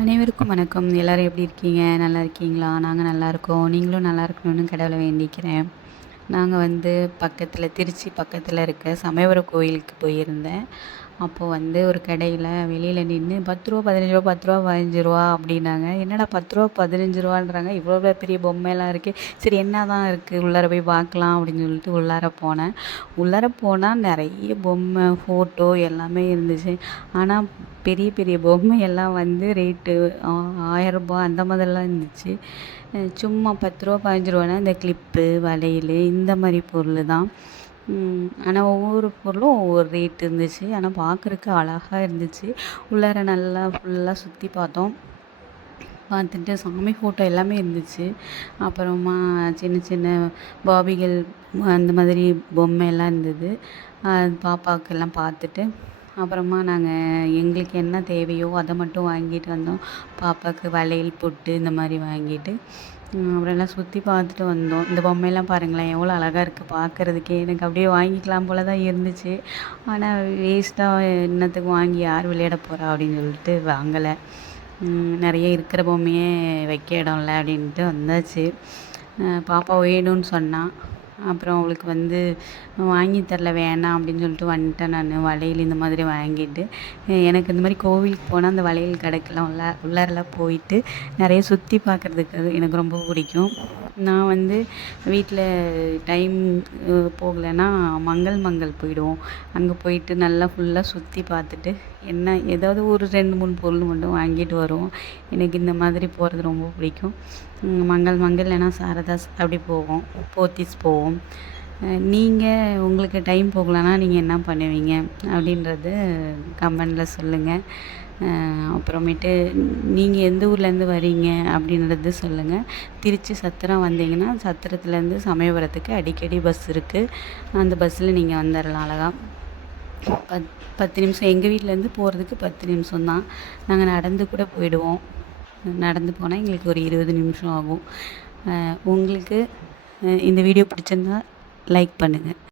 அனைவருக்கும் வணக்கம். எல்லாரும் எப்படி இருக்கீங்க? நல்லா இருக்கீங்களா? நாங்க நல்லாயிருக்கோம். நீங்களும் நல்லா இருக்கணும்னு கடவுள வேண்டிக்கிறேன். நாங்க பக்கத்தில திருச்சி பக்கத்தில இருக்க சமயபுரம் கோயிலுக்கு போயிருந்தேன். அப்போ ஒரு கடையில வெளியில நின்னு ரூ. 10 ரூ. 15 ரூ. 10 ரூ. 15 அப்படின்னாங்க. என்னடா ரூ. 10 ரூ. 15 இவ்வளோ பெரிய பொம்மைலாம் இருக்கே! சரி என்னதான் இருக்கு? உள்ளார போய் பார்க்கலாம் அப்படின்னு சொல்லிட்டு உள்ளார போனேன். உள்ளார போனா நெறைய பொம்மை, ஃபோட்டோ எல்லாமே இருந்துச்சு. ஆனா பெரிய பெரிய பொம்மை எல்லாம் ரேட்டு ரூ. 1000 அந்த மாதிரிலாம் இருந்துச்சு. சும்மா ரூ. 10 ரூ. 15 இந்த கிளிப்பு, வளையல் இந்த மாரி பொருள் தான். ஆனா ஒவ்வொரு பொருளும் ஒவ்வொரு ரேட் இருந்துச்சு. ஆனா பார்க்குறக்கு அழகா இருந்துச்சு. உள்ளார நல்லா ஃபுல்லா சுத்தி பார்த்தோம். பார்த்துட்டு சாமி ஃபோட்டோ எல்லாமே இருந்துச்சு. அப்புறமா சின்ன சின்ன பாபிகள் அந்த மாதிரி பொம்மைலாம் இருந்தது. பாப்பாவுக்கெல்லாம் பார்த்துட்டு, அப்புறமா எங்களுக்கு என்ன தேவையோ அத மட்டும் வாங்கிட்டு வந்தோம். பாப்பாவுக்கு வளையல், பொட்டு இந்த மாரி வாங்கிட்டு, அப்புறம் எல்லாம் சுத்தி பார்த்துட்டு வந்தோம். இந்த பொம்மையெல்லாம் பாருங்களேன், எவ்வளோ அழகா இருக்கு பார்க்கறதுக்கே. எனக்கு அப்படியே வாங்கிக்கலாம் போல தான் இருந்துச்சு. ஆனா வேஸ்ட்டா என்னத்துக்கு வாங்கி யார் விளையாட போறா அப்படின்னு சொல்லிட்டு வாங்கல. நெறைய இருக்கிற பொம்மையே வைக்க இடம் இல்ல அப்படின்ட்டு வந்தாச்சு. பாப்பா வேணும்னு சொன்னா. அப்புறம் அவளுக்கு வாங்கி தரல வேணாம் அப்படின்னு சொல்லிட்டு வந்துட்டேன் நானு. வளையல் இந்த மாதிரி வாங்கிட்டு. எனக்கு இந்த மாரி கோவிலுக்கு போனா அந்த வளையல் கடைக்கெல்லாம் உள்ளாரலாம் போயிட்டு நெறைய சுத்தி பார்க்கறதுக்கு எனக்கு ரொம்ப பிடிக்கும். நான் வீட்ல டைம் போகலன்னா மங்கள் போயிடுவோம். அங்கே போயிட்டு நல்லா ஃபுல்லா சுத்தி பார்த்துட்டு, ஏதாவது ஒரு 2, 3 பொருள் மட்டும் வாங்கிட்டு வருவோம். எனக்கு இந்த மாதிரி போறது ரொம்ப பிடிக்கும். மங்கள் இல்லைன்னா சாரதாஸ் அப்படி போவோம். போத்தீஸ் போவோம். நீங்க உங்களுக்கு டைம் போகலன்னா நீங்க என்ன பண்ணுவீங்க? அப்படின்றது கமெண்ட்ல சொல்லுங்க. அப்புறமேட்டு நீங்க எந்த ஊர்லேருந்து வரீங்க? அப்படின்றது சொல்லுங்க. திருச்சி சத்திரம் வந்தீங்கன்னா, சத்திரத்துலேருந்து சமயபுரத்துக்கு அடிக்கடி பஸ் இருக்கு. அந்த பஸ்ஸில் நீங்க வந்துரலாம் அழகா. 10 நிமிஷம் எங்கள் வீட்டிலேருந்து போகிறதுக்கு 10 நிமிஷம் தான். நாங்கள் நடந்து கூட போயிடுவோம். நடந்து போனால் எங்களுக்கு ஒரு 20 நிமிஷம் ஆகும். உங்களுக்கு இந்த வீடியோ பிடிச்சிருந்தா லைக் பண்ணுங்கள்.